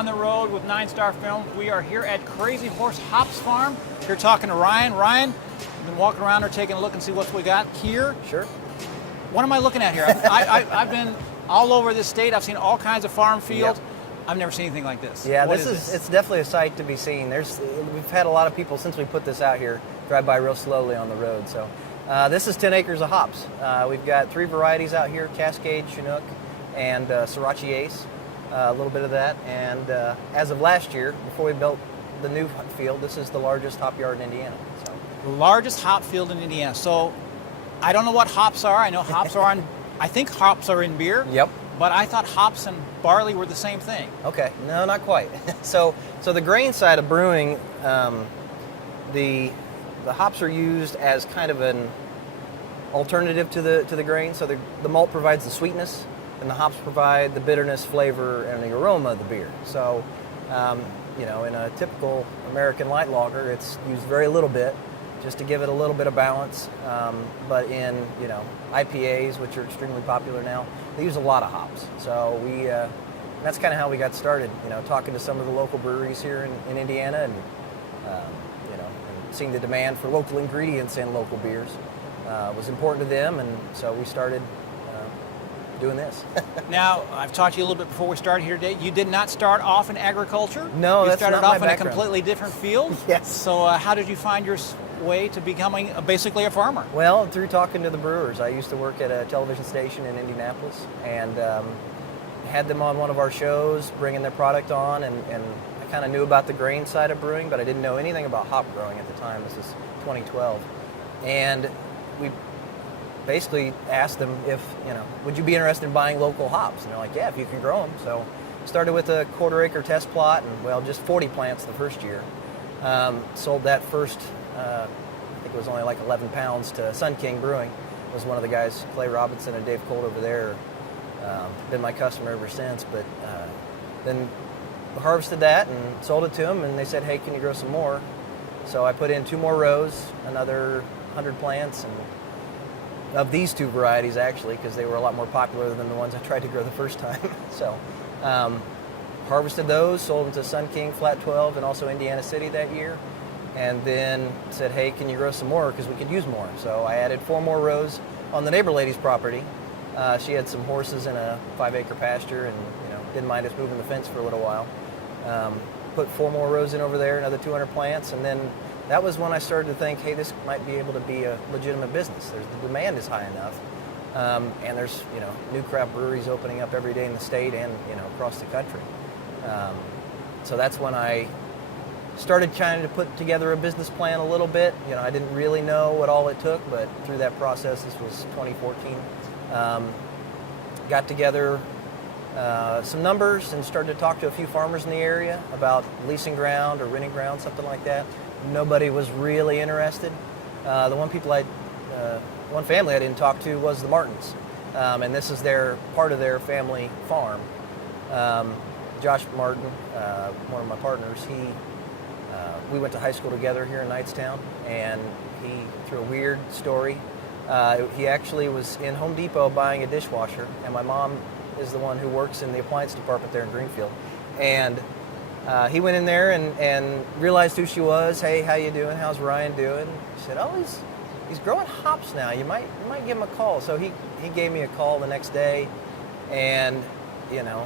on the road with 9-Star Films. We are here at Crazy Horse Hops Farm. Here talking to Ryan. Ryan, you've been walking around here taking a look and see what we got here. Sure. What am I looking at here? I've been all over this state. I've seen all kinds of farm fields. Yep. I've never seen anything like this. Yeah, What this is it's definitely a sight to be seen. We've had a lot of people since we put this out here drive by real slowly on the road. So this is 10 acres of hops. We've got 3 varieties out here: Cascade, Chinook, and Sriracha Ace. A little bit of that. And as of last year, before we built the new field, this is the largest hop yard in Indiana. So. Largest hop field in Indiana. So I don't know what hops are. I know hops are on. I think hops are in beer. Yep. But I thought hops and barley were the same thing. Okay, no, not quite. So the grain side of brewing, the hops are used as kind of an alternative to the grain. So the malt provides the sweetness, and the hops provide the bitterness, flavor, and the aroma of the beer. So, in a typical American light lager, it's used very little bit, just to give it a little bit of balance. But in IPAs, which are extremely popular now, they use a lot of hops. So that's kind of how we got started. Talking to some of the local breweries here in Indiana, and and seeing the demand for local ingredients in local beers was important to them, and so we started doing this. Now, I've talked to you a little bit before we started here today. You did not start off in agriculture. No, that's not my You started off in a background. completely different field. Yes. So how did you find your way to becoming basically a farmer? Well, through talking to the brewers. I used to work at a television station in Indianapolis, and had them on one of our shows, bringing their product on, and I kind of knew about the grain side of brewing, but I didn't know anything about hop growing at the time. This is 2012. And we basically asked them if, would you be interested in buying local hops? And they're like, yeah, if you can grow them. So started with a 1/4 acre test plot, and just 40 plants the first year. Sold that first, I think it was only like 11 pounds to Sun King Brewing. Was one of the guys, Clay Robinson and Dave Colt over there. Been my customer ever since. But then harvested that and sold it to them, and they said, hey, can you grow some more? So I put in 2 more rows, another 100 plants, and of these 2 varieties, actually, because they were a lot more popular than the ones I tried to grow the first time. So harvested those, sold them to Sun King, Flat 12, and also Indiana City that year. And then said, hey, can you grow some more? Because we could use more. So I added 4 more rows on the neighbor lady's property. She had some horses in a 5-acre pasture, and didn't mind us moving the fence for a little while. Put 4 more rows in over there, another 200 plants, and then that was when I started to think, hey, this might be able to be a legitimate business. The demand is high enough, and there's new craft breweries opening up every day in the state and across the country. So that's when I started trying to put together a business plan a little bit. I didn't really know what all it took, but through that process, this was 2014, got together some numbers and started to talk to a few farmers in the area about leasing ground or renting ground, something like that. Nobody was really interested. The one family I didn't talk to was the Martins, and this is part of their family farm. Josh Martin, one of my partners, we went to high school together here in Knightstown, and he, through a weird story, he actually was in Home Depot buying a dishwasher, and my mom is the one who works in the appliance department there in Greenfield. And he went in there and realized who she was. Hey, how you doing? How's Ryan doing? She said, oh, he's growing hops now. You might give him a call. So he gave me a call the next day, and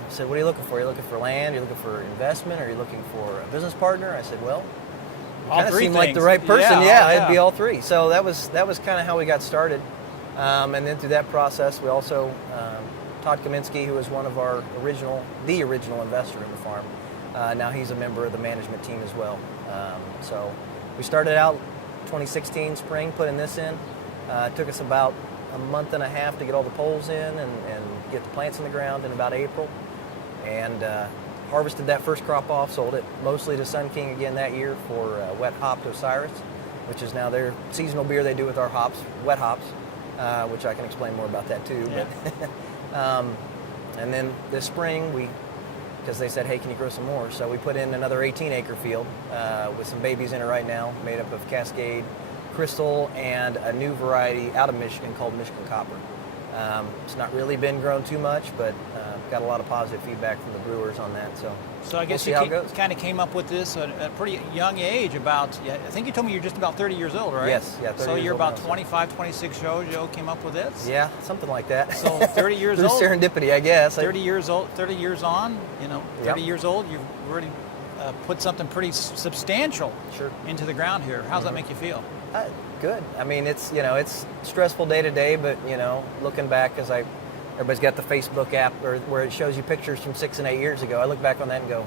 said, what are you looking for? Are you looking for land? Are you looking for investment? Are you looking for a business partner? I said, well, kind of seemed like the right person. Yeah, it'd be all 3. So that was kind of how we got started. And then through that process, we also Todd Kaminsky, who was one of the original investor in the farm. Now he's a member of the management team as well. So we started out 2016 spring putting this in. It took us about a month and a half to get all the poles in and get the plants in the ground in about April. And harvested that first crop off, sold it mostly to Sun King again that year for wet hopped Osiris, which is now their seasonal beer they do with our hops, wet hops, which I can explain more about that too. Yeah. But, and then this spring, because they said, hey, can you grow some more? So we put in another 18-acre field with some babies in it right now, made up of Cascade, Crystal, and a new variety out of Michigan called Michigan Copper. It's not really been grown too much, but got a lot of positive feedback from the brewers on that. So I guess we'll see you how it goes. kind of came up with this at a pretty young age. I think you told me you're just about 30 years old, right? Yes, yeah. 30 so years you're old about now, 25, 26 shows. Joe came up with this. Yeah, something like that. So 30 years Through old. serendipity, I guess. 30 years old. 30 years on. 30 Yep. years old. You've already put something pretty substantial Sure. into the ground here. How's that make you feel? Good. I mean, it's stressful day to day, but looking back, everybody's got the Facebook app where it shows you pictures from 6 and 8 years ago. I look back on that and go,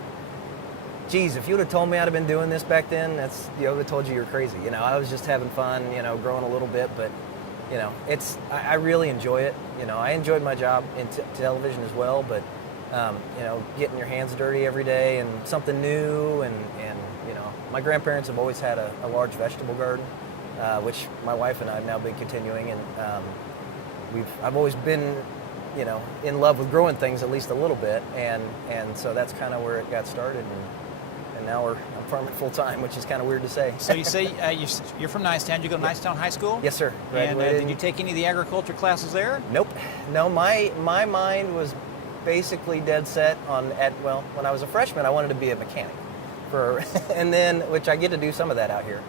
geez, if you would have told me I'd have been doing this back then, I would have told you you're crazy. I was just having fun, growing a little bit, but I really enjoy it. I enjoyed my job in television as well, but getting your hands dirty every day and something new, and my grandparents have always had a large vegetable garden, which my wife and I have now been continuing, and I've always been in love with growing things at least a little bit, and so that's kind of where it got started, and now I'm farming full time, which is kind of weird to say. So you say you're from Nicetown. You go to Nicetown High School? Yes, sir. And did you take any of the agriculture classes there? Nope. No, my mind was basically dead set on when I was a freshman, I wanted to be a mechanic, and then which I get to do some of that out here.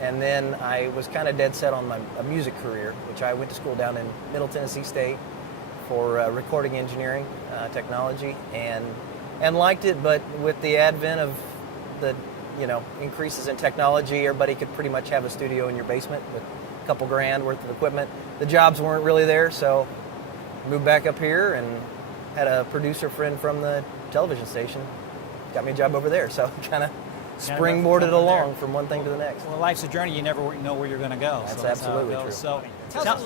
And then I was kind of dead set on a music career, which I went to school down in Middle Tennessee State for recording engineering technology, and liked it. But with the advent of the increases in technology, everybody could pretty much have a studio in your basement with a couple grand worth of equipment. The jobs weren't really there, so moved back up here and had a producer friend from the television station got me a job over there. So kind of springboarded along from one thing to the next. Well, life's a journey. You never know where you're going to go. That's absolutely true. So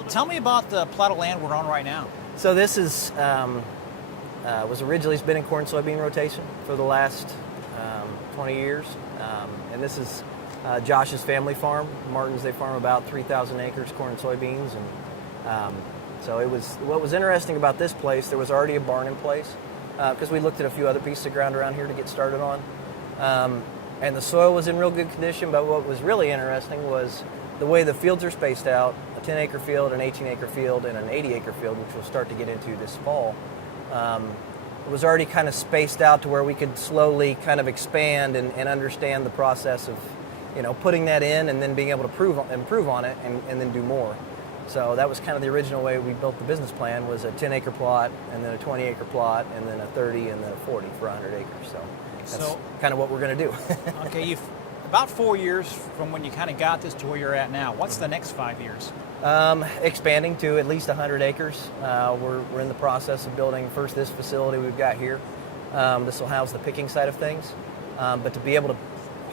tell me about the plot of land we're on right now. So this is was originally, it's been in corn soybean rotation for the last 20 years, and this is Josh's family farm. Martins, they farm about 3,000 acres corn and soybeans, and so what was interesting about this place, there was already a barn in place because we looked at a few other pieces of ground around here to get started on. And the soil was in real good condition, but what was really interesting was the way the fields are spaced out, a 10-acre field, an 18-acre field, and an 80-acre field, which we'll start to get into this fall. It was already kind of spaced out to where we could slowly kind of expand and understand the process of, putting that in and then being able to improve on it and then do more. So that was kind of the original way we built the business plan, was a 10-acre plot, and then a 20-acre plot, and then a 30, and then a 40 for 100 acres. So that's kind of what we're going to do. Okay, you've about 4 years from when you kind of got this to where you're at now. What's the next 5 years? Expanding to at least 100 acres. We're in the process of building first this facility we've got here. This will house the picking side of things. But to be able to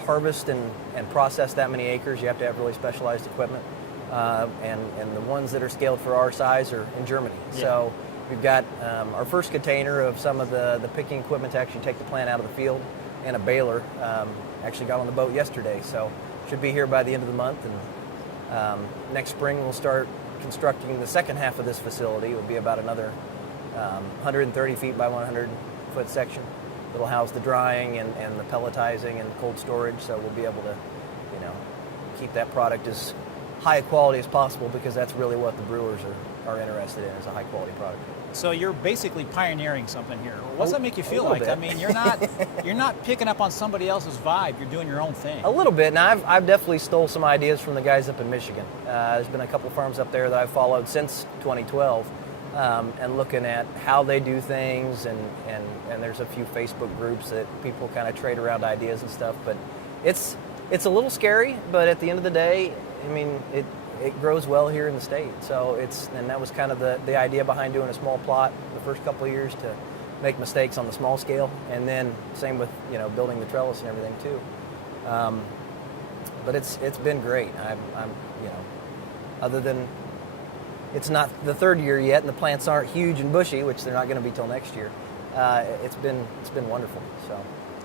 harvest and process that many acres, you have to have really specialized equipment. And the ones that are scaled for our size are in Germany. Yeah. So we've got our first container of some of the picking equipment to actually take the plant out of the field, and a baler. Actually got on the boat yesterday, so should be here by the end of the month. And next spring we'll start constructing the second half of this facility. It will be about another 130 feet by 100 foot section. It'll house the drying and the pelletizing and cold storage, so we'll be able to, keep that product as high a quality as possible, because that's really what the brewers are interested in, is a high quality product. So you're basically pioneering something here. What does that make you feel like? Bit. I mean, you're not picking up on somebody else's vibe. You're doing your own thing. A little bit. Now, I've definitely stole some ideas from the guys up in Michigan. There's been a couple farms up there that I've followed since 2012, and looking at how they do things, and there's a few Facebook groups that people kind of trade around ideas and stuff. But it's a little scary, but at the end of the day, I mean, it grows well here in the state. So and that was kind of the idea behind doing a small plot the first couple of years, to make mistakes on the small scale, and then same with building the trellis and everything too. But it's been great. I'm other than it's not the third year yet, and the plants aren't huge and bushy, which they're not going to be till next year. It's been wonderful. So.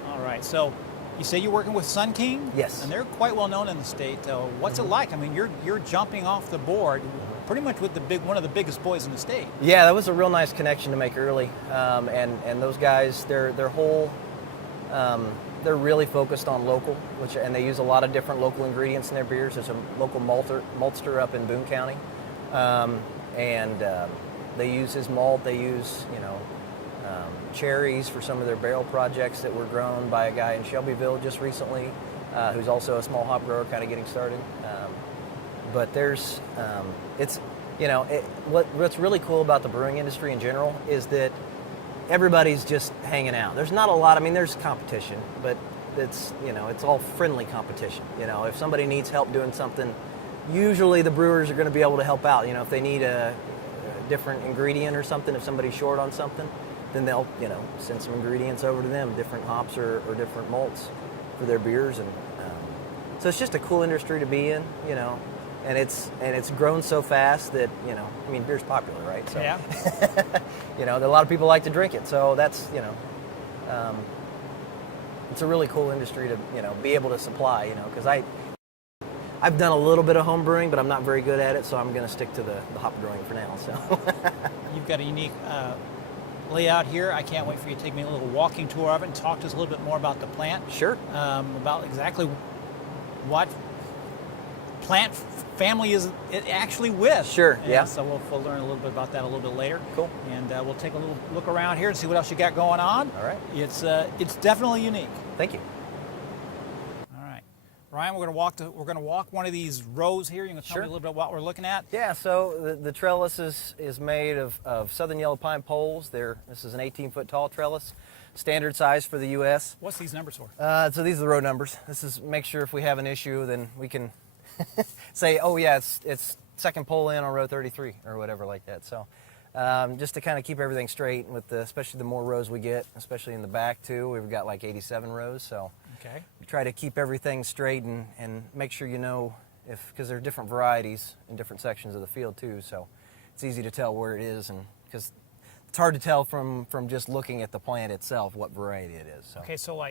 All right. So. You say you're working with Sun King? Yes. And they're quite well known in the state. What's it like? I mean, you're jumping off the board pretty much with one of the biggest boys in the state. Yeah, that was a real nice connection to make early. And those guys, their whole, they're really focused on local, and they use a lot of different local ingredients in their beers. There's a local maltster up in Boone County, and they use his malt. They use cherries for some of their barrel projects that were grown by a guy in Shelbyville just recently, who's also a small hop grower, kind of getting started. But there's, it's, what's really cool about the brewing industry in general is that everybody's just hanging out. There's not a lot, there's competition, but it's all friendly competition. If somebody needs help doing something, usually the brewers are going to be able to help out. If they need a different ingredient or something, if somebody's short on something, then they'll, send some ingredients over to them, different hops or different malts for their beers. And so it's just a cool industry to be in, and it's grown so fast that, beer's popular, right? So, yeah. A lot of people like to drink it. So that's, it's a really cool industry to, be able to supply, because I've done a little bit of home brewing, but I'm not very good at it, so I'm going to stick to the hop growing for now. So You've got a unique layout here. I can't wait for you to take me a little walking tour of it and talk to us a little bit more about the plant. Sure. About exactly what plant family is it actually with. Sure, yeah. So we'll learn a little bit about that a little bit later. Cool. And we'll take a little look around here and see what else you got going on. All right. It's definitely unique. Thank you. Ryan, we're going to walk one of these rows here. You can tell me a little bit what we're looking at. Yeah, so the trellis is made of southern yellow pine poles. This is an 18-foot tall trellis, standard size for the U.S. What's these numbers for? So these are the row numbers. This is make sure if we have an issue, then we can say, oh yeah, it's second pole in on row 33 or whatever like that. So just to kind of keep everything straight, with especially the more rows we get, especially in the back too. We've got like 87 rows, so. Okay. We try to keep everything straight and make sure because there are different varieties in different sections of the field too, so it's easy to tell where it is, and because it's hard to tell from just looking at the plant itself what variety it is. So. Okay, so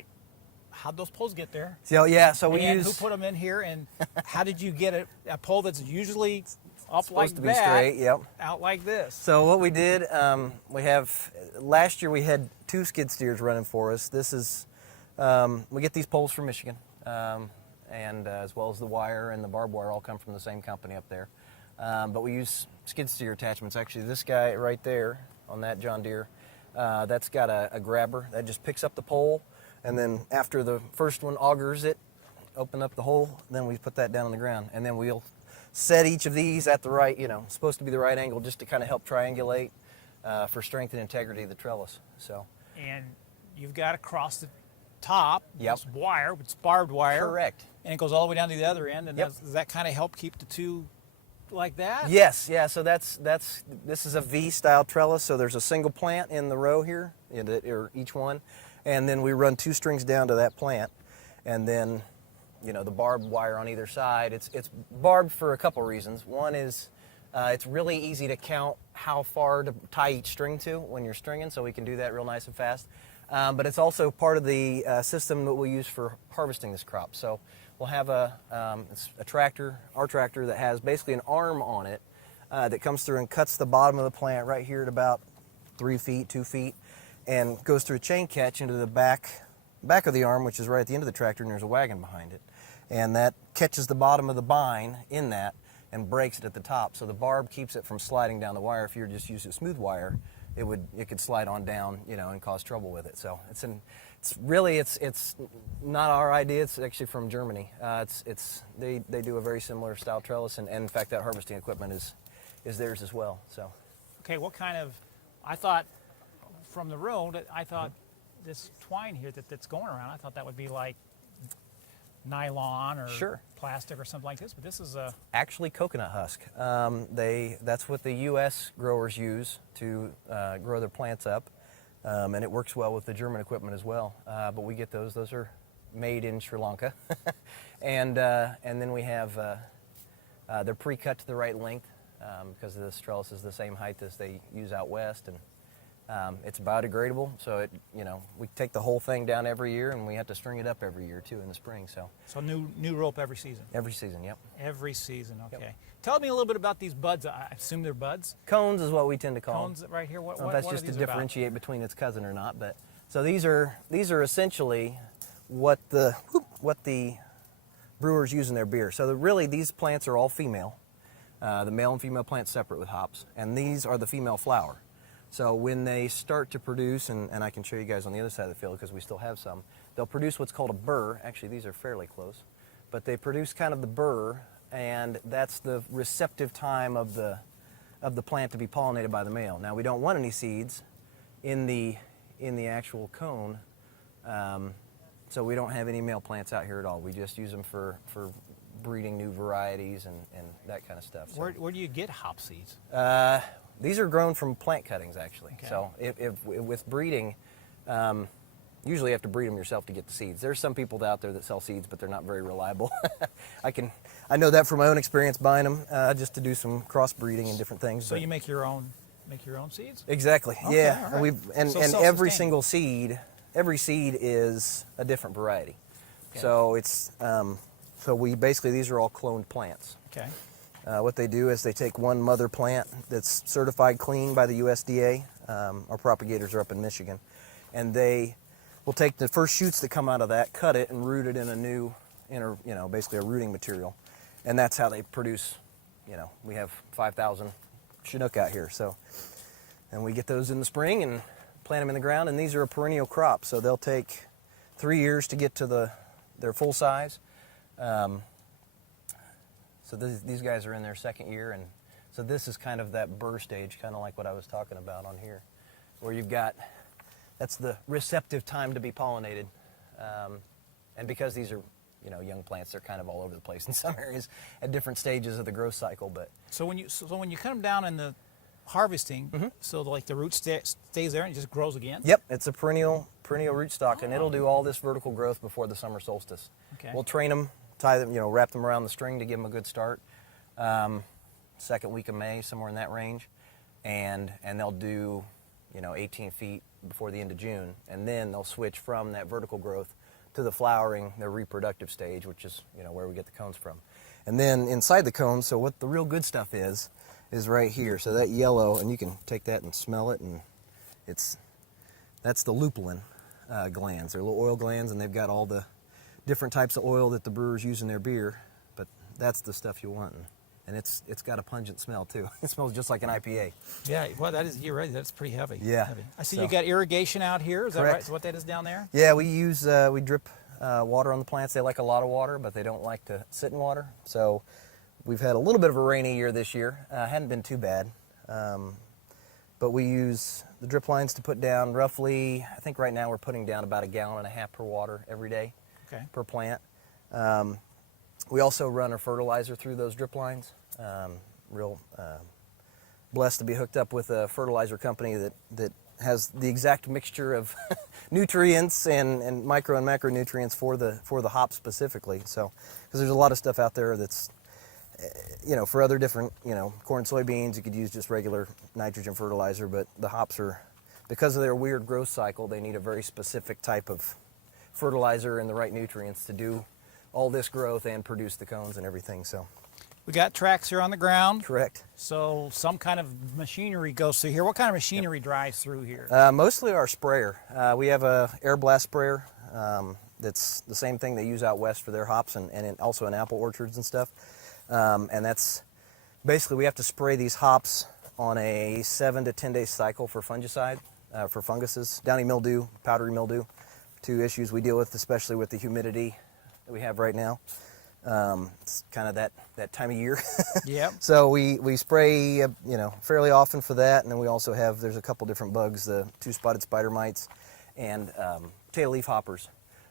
how'd those poles get there? So yeah, so who put them in here, and how did you get a pole that's usually up like supposed to be that, straight, yep, out like this? So what we did, last year we had 2 skid steers running for us. This is. We get these poles from Michigan, and as well as the wire and the barbed wire all come from the same company up there. But we use skid steer attachments. Actually, this guy right there on that John Deere, that's got a grabber that just picks up the pole, and then after the first one augers it, open up the hole, then we put that down on the ground, and then we'll set each of these at the right, supposed to be the right angle, just to kind of help triangulate for strength and integrity of the trellis. So. And you've got across the top, yep, it's wire, it's barbed wire. Correct. And it goes all the way down to the other end, and yep, does that kind of help keep the two like that? Yes, yeah, so this is a V-style trellis, so there's a single plant in the row here, or each one, and then we run 2 strings down to that plant, and then, the barbed wire on either side. It's barbed for a couple reasons. One is it's really easy to count how far to tie each string to when you're stringing, so we can do that real nice and fast. But it's also part of the system that we'll use for harvesting this crop. So we'll have it's a tractor, our tractor, that has basically an arm on it that comes through and cuts the bottom of the plant right here at about 3 feet, 2 feet, and goes through a chain catch into the back of the arm, which is right at the end of the tractor, and there's a wagon behind it. And that catches the bottom of the bine in that and breaks it at the top. So the barb keeps it from sliding down the wire. If you were just using a smooth wire, it could slide on down, and cause trouble with it. So it's not our idea. It's actually from Germany. They do a very similar style trellis, and in fact that harvesting equipment is theirs as well. So. Okay, what kind of? I thought from the road, this twine here that's going around, I thought that would be like nylon or sure, plastic or something like this, but this is actually coconut husk. That's what the U.S. growers use to grow their plants up, and it works well with the German equipment as well. But we get those are made in Sri Lanka, and then we have they're pre-cut to the right length because this trellis is the same height as they use out west, and it's biodegradable, so we take the whole thing down every year, and we have to string it up every year too in the spring. So new rope every season. Every season, yep. Every season, okay. Yep. Tell me a little bit about these buds. I assume they're buds. Cones is what we tend to call cones them. Right here. What that's what just are to these differentiate about? Between its cousin or not. But so these are essentially what the brewers use in their beer. So really these plants are all female. The male and female plants separate with hops, and these are the female flower. So when they start to produce, and I can show you guys on the other side of the field because we still have some, they'll produce what's called a burr. Actually, these are fairly close. But they produce kind of the burr, and that's the receptive time of the plant to be pollinated by the male. Now, we don't want any seeds in the actual cone, so we don't have any male plants out here at all. We just use them for breeding new varieties and that kind of stuff. So, Where do you get hop seeds? these are grown from plant cuttings, actually. Okay. So if with breeding, usually you have to breed them yourself to get the seeds. There's some people out there that sell seeds, but they're not very reliable. I know that from my own experience buying them, just to do some crossbreeding and different things. So but you make your own seeds? exactly, Okay, yeah. all right. And So every self-sustaining. every seed is a different variety. Okay. So it's so we basically, these are all cloned plants. Okay. What they do is they take one mother plant that's certified clean by the USDA. Our propagators are up in Michigan, and they will take the first shoots that come out of that, cut it, and root it in a new, basically a rooting material, and that's how they produce. We have 5,000 Chinook out here, so, and we get those in the spring and plant them in the ground, and these are a perennial crop, so they'll take 3 years to get to their full size. So these guys are in their second year, and so this is kind of that burr stage, kind of like what I was talking about on here, where you've got, that's the receptive time to be pollinated. And because these are, young plants, they're kind of all over the place in some areas at different stages of the growth cycle. But So when you cut them down in the harvesting, so like the root stays there and it just grows again? yep, it's a perennial rootstock, and it'll do all this vertical growth before the summer solstice. Okay. We'll train them, tie them, wrap them around the string to give them a good start. Second week of May, somewhere in that range, and they'll do 18 feet before the end of June, and then they'll switch from that vertical growth to the flowering, their reproductive stage, which is where we get the cones from. And then inside the cones, so what the real good stuff is right here. So that yellow, and you can take that and smell it, and that's the lupulin glands. They're little oil glands, and they've got all the different types of oil that the brewers use in their beer, but that's the stuff you want. And it's got a pungent smell too. It smells just like an IPA. Yeah, well, you're right, that's pretty heavy. Yeah. Heavy. I see So- you got irrigation out here, is that right? Correct. So what that is down there? Yeah, we drip water on the plants. They like a lot of water, but they don't like to sit in water. So we've had a little bit of a rainy year this year. Hadn't been too bad. But we use the drip lines to put down roughly, I think right now we're putting down about 1.5 gallons per water every day. Okay. Per plant. We also run a fertilizer through those drip lines. Real blessed to be hooked up with a fertilizer company that has the exact mixture of nutrients and micro and macronutrients for the hops specifically. So, because there's a lot of stuff out there that's, for other different, corn, soybeans, you could use just regular nitrogen fertilizer, but the hops are, because of their weird growth cycle, they need a very specific type of fertilizer and the right nutrients to do all this growth and produce the cones and everything. So We got tracks here on the ground. correct. So some kind of machinery goes through here. What kind of machinery drives through here? Mostly our sprayer. We have a air blast sprayer that's the same thing they use out west for their hops and also in apple orchards and stuff. And that's basically, we have to spray these hops on a 7 to 10 day cycle for fungicide, for funguses, downy mildew, powdery mildew, 2 issues we deal with, especially with the humidity that we have right now. It's kind of that time of year. Yep. So we spray, fairly often for that, and then we also have, there's a couple different bugs, the 2-spotted spider mites and tail leaf hoppers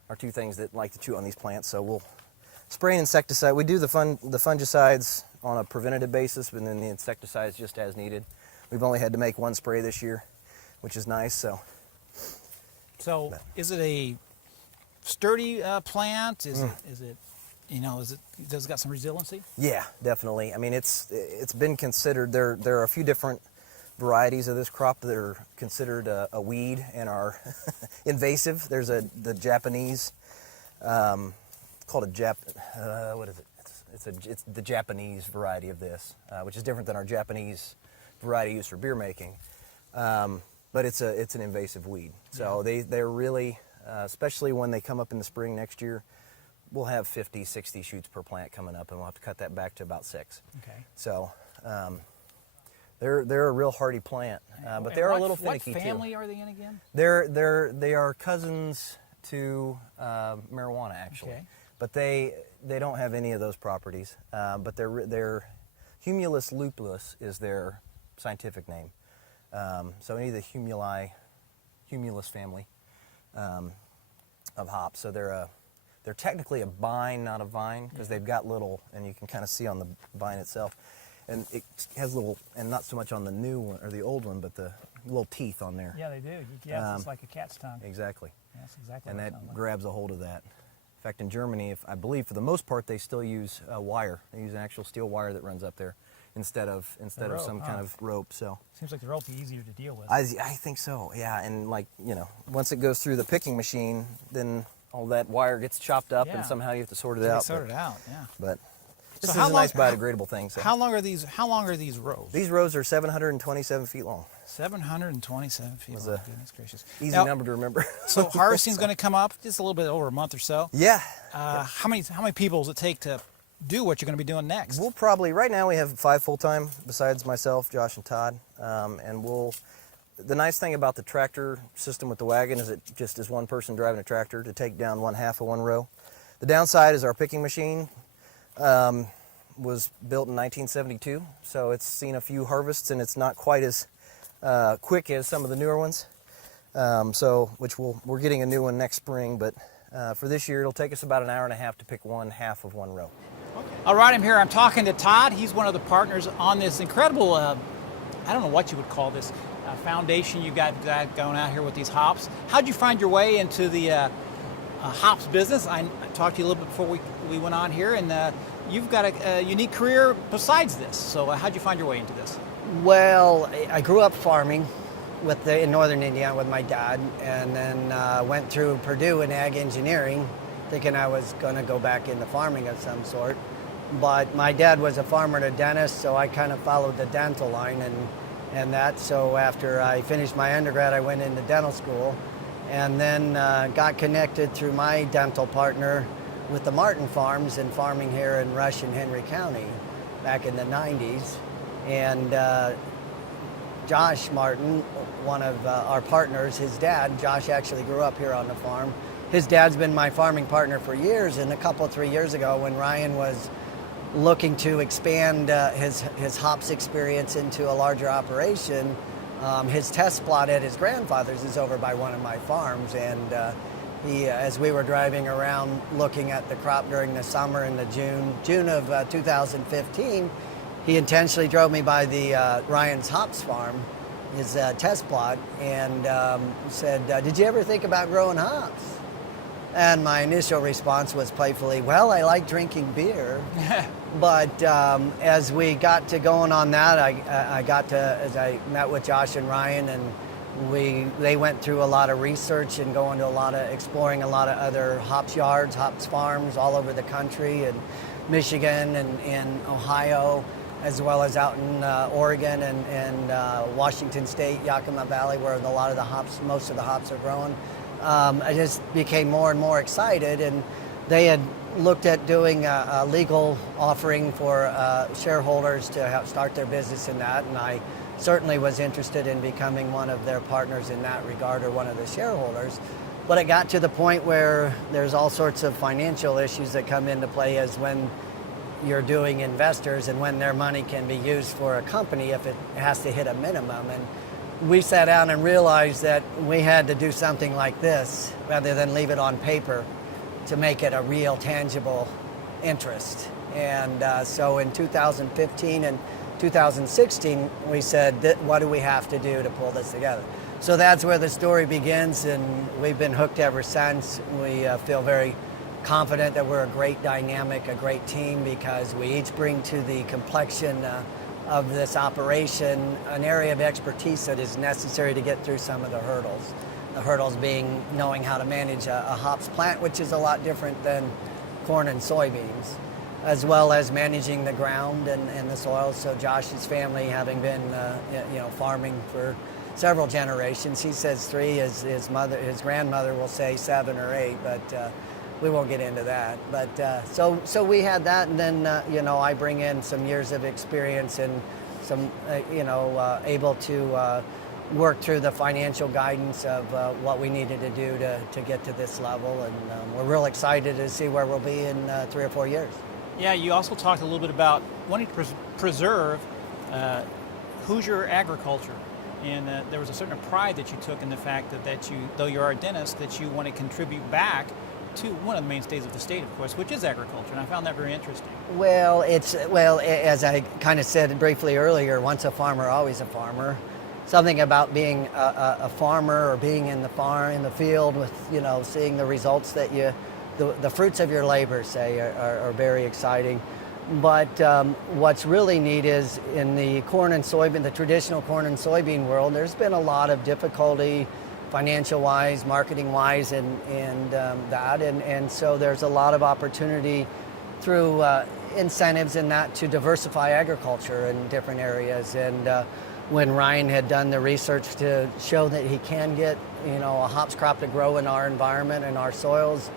are 2 things that like to chew on these plants. So we'll spray an insecticide. We do the fungicides on a preventative basis, and then the insecticides just as needed. We've only had to make 1 spray this year, which is nice. So is it a sturdy plant? Is it does it got some resiliency? Yeah, definitely. I mean, it's been considered, there are a few different varieties of this crop that are considered a weed and are invasive. There's the Japanese, called what is it? It's the Japanese variety of this, which is different than our Japanese variety used for beer making. But it's an invasive weed. So they're really, especially when they come up in the spring next year, we'll have 50, 60 shoots per plant coming up, and we'll have to cut that back to about 6. Okay. So They're a real hardy plant, but they are a little finicky What family too. are they in again? They are cousins to marijuana actually, Okay. but they don't have any of those properties. But they're Humulus lupulus is their scientific name. So any of the Humulus family of hops. So they're technically a bine, not a vine, because they've got little, and you can kind of see on the vine itself, and it has little, and not so much on the new one or the old one, but the little teeth on there. Yeah, they do. Yes, it's like a cat's tongue. Exactly. That's exactly. And what it that sounds like. grabs a hold of that. In fact, in Germany, I believe for the most part, they still use wire. They use an actual steel wire that runs up there instead of rope, some kind of rope. So Seems like the rope be easier to deal with. I think so. Yeah, and like once it goes through the picking machine, then all that wire gets chopped up, Yeah. and somehow you have to sort it They out. sort it out. Yeah. But this So is how a nice long- biodegradable thing. So How long are these? How long are these rows? these rows are 727 feet long. 727 feet. Was long. a Goodness gracious. Easy Now, number to remember. So harvesting's going to come up just a little bit over a month or so. Yeah. How many people does it take to do what you're going to be doing next? We'll probably, right now we have 5 full-time besides myself, Josh, and Todd. And the nice thing about the tractor system with the wagon is it just is one person driving a tractor to take down one half of one row. The downside is our picking machine was built in 1972, so it's seen a few harvests and it's not quite as quick as some of the newer ones. We're getting a new one next spring, but for this year it'll take us about an hour and a half to pick one half of one row. All right, I'm here. I'm talking to Todd. He's one of the partners on this incredible, I don't know what you would call this, foundation you got going out here with these hops. How'd you find your way into the hops business? I talked to you a little bit before we went on here, and you've got a unique career besides this. So how'd you find your way into this? Well, I grew up farming in northern Indiana with my dad, and then went through Purdue in ag engineering, thinking I was going to go back into farming of some sort. But my dad was a farmer and a dentist, so I kind of followed the dental line and that. So after I finished my undergrad, I went into dental school, and then got connected through my dental partner with the Martin Farms and farming here in Rush and Henry County back in the 90s. And Josh Martin, one of our partners, his dad, Josh actually grew up here on the farm. His dad's been my farming partner for years, and 3 years ago when Ryan was looking to expand his hops experience into a larger operation, his test plot at his grandfather's is over by one of my farms, and as we were driving around looking at the crop during the summer in the June of 2015, he intentionally drove me by the Ryan's hops farm, his test plot, and said, "Did you ever think about growing hops?" And my initial response was playfully, "Well, I like drinking beer." But as we got to going on that, as I met with Josh and Ryan, and they went through a lot of research and exploring a lot of other hops yards, hops farms all over the country, in Michigan and in Ohio, as well as out in Oregon and Washington State, Yakima Valley, where most of the hops are grown. I just became more and more excited, and they had looked at doing a legal offering for shareholders to start their business in that, and I certainly was interested in becoming one of their partners in that regard, or one of the shareholders. But it got to the point where there's all sorts of financial issues that come into play as when you're doing investors and when their money can be used for a company if it has to hit a minimum. And we sat down and realized that we had to do something like this rather than leave it on paper to make it a real tangible interest. And so in 2015 and 2016, we said, what do we have to do to pull this together? So that's where the story begins, and we've been hooked ever since. We feel very confident that we're a great dynamic, a great team, because we each bring to the complexion of this operation an area of expertise that is necessary to get through some of the hurdles. The hurdles being knowing how to manage a hops plant, which is a lot different than corn and soybeans, as well as managing the ground and the soil. So Josh's family, having been farming for several generations, he says 3, his grandmother will say 7 or 8, but we won't get into that. But so we had that, and then I bring in some years of experience in able to work through the financial guidance of what we needed to do to get to this level, and we're real excited to see where we'll be in 3 or 4 years. Yeah, you also talked a little bit about wanting to preserve Hoosier agriculture, and there was a certain pride that you took in the fact that you, though you are a dentist, that you want to contribute back to one of the mainstays of the state, of course, which is agriculture, and I found that very interesting. Well, as I kind of said briefly earlier, once a farmer, always a farmer. Something about being a farmer or being in the field with, seeing the results that the fruits of your labor, say, are very exciting. But what's really neat is in the corn and soybean, the traditional corn and soybean world, there's been a lot of difficulty financial-wise, marketing-wise, and so there's a lot of opportunity through incentives in that to diversify agriculture in different areas. And when Ryan had done the research to show that he can get, a hops crop to grow in our environment and our soils,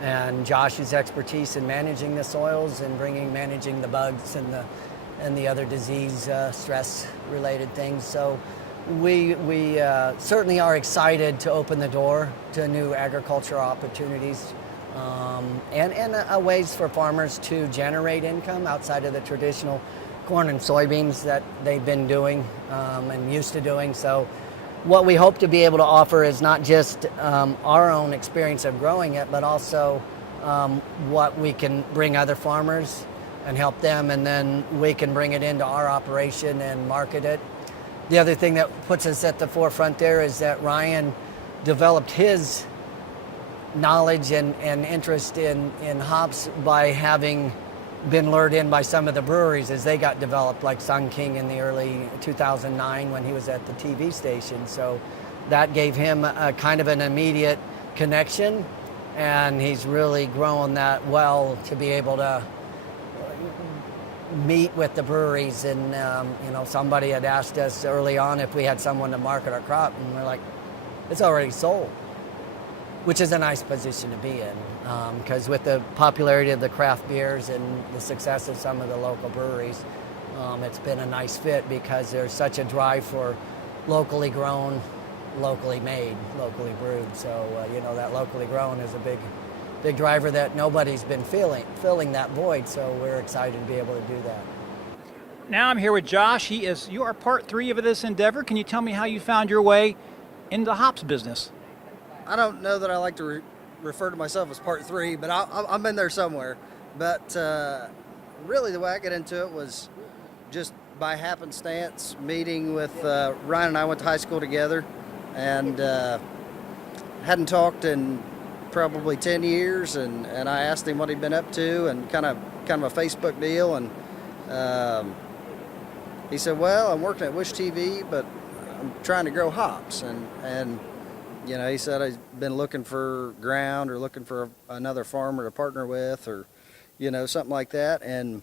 and Josh's expertise in managing the soils and managing the bugs and the other disease stress-related things. So we certainly are excited to open the door to new agricultural opportunities and ways for farmers to generate income outside of the traditional corn and soybeans that they've been doing and used to doing. So what we hope to be able to offer is not just our own experience of growing it, but also what we can bring other farmers and help them, and then we can bring it into our operation and market it. The other thing that puts us at the forefront there is that Ryan developed his knowledge and interest in hops by having been lured in by some of the breweries as they got developed, like Sun King in the early 2009 when he was at the TV station. So that gave him a kind of an immediate connection, and he's really grown that well to be able to meet with the breweries. And somebody had asked us early on if we had someone to market our crop, and we're like, it's already sold, which is a nice position to be in, because with the popularity of the craft beers and the success of some of the local breweries, it's been a nice fit because there's such a drive for locally grown, locally made, locally brewed. So that locally grown is a big driver that nobody's been filling that void. So we're excited to be able to do that. Now I'm here with Josh. You are part 3 of this endeavor. Can you tell me how you found your way into the hops business? I don't know that I like to refer to myself as part 3, but I'm in there somewhere. But really the way I got into it was just by happenstance, meeting with Ryan and I went to high school together, and hadn't talked in probably 10 years, and I asked him what he'd been up to, and kind of a Facebook deal, and he said, well, I'm working at Wish TV, but I'm trying to grow hops, and he said I've been looking for ground or looking for another farmer to partner with, or something like that. And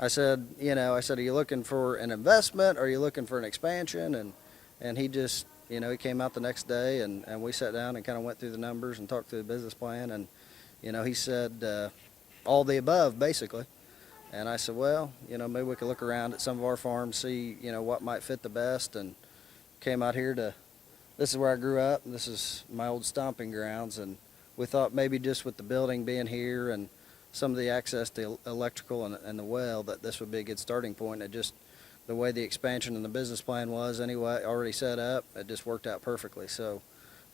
I said, are you looking for an investment, or are you looking for an expansion? And he just, he came out the next day, and we sat down and kind of went through the numbers and talked through the business plan, and he said all the above basically. And I said, well, maybe we could look around at some of our farms, see what might fit the best, and came out here to. This is where I grew up. This is my old stomping grounds, and we thought maybe just with the building being here and some of the access to electrical and the well, that this would be a good starting point. It just, the way the expansion and the business plan was anyway, already set up, it just worked out perfectly. So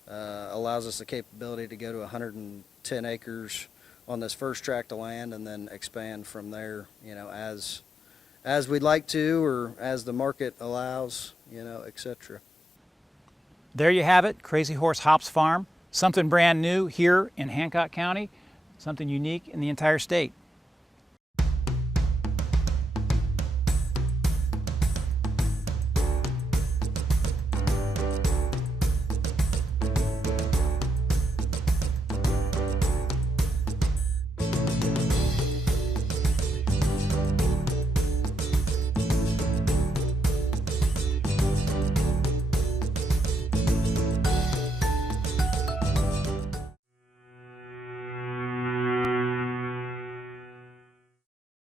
allows us the capability to go to 110 acres on this first tract of land, and then expand from there, as we'd like to, or as the market allows, etc. There you have it, Crazy Horse Hops Farm. Something brand new here in Hancock County, something unique in the entire state.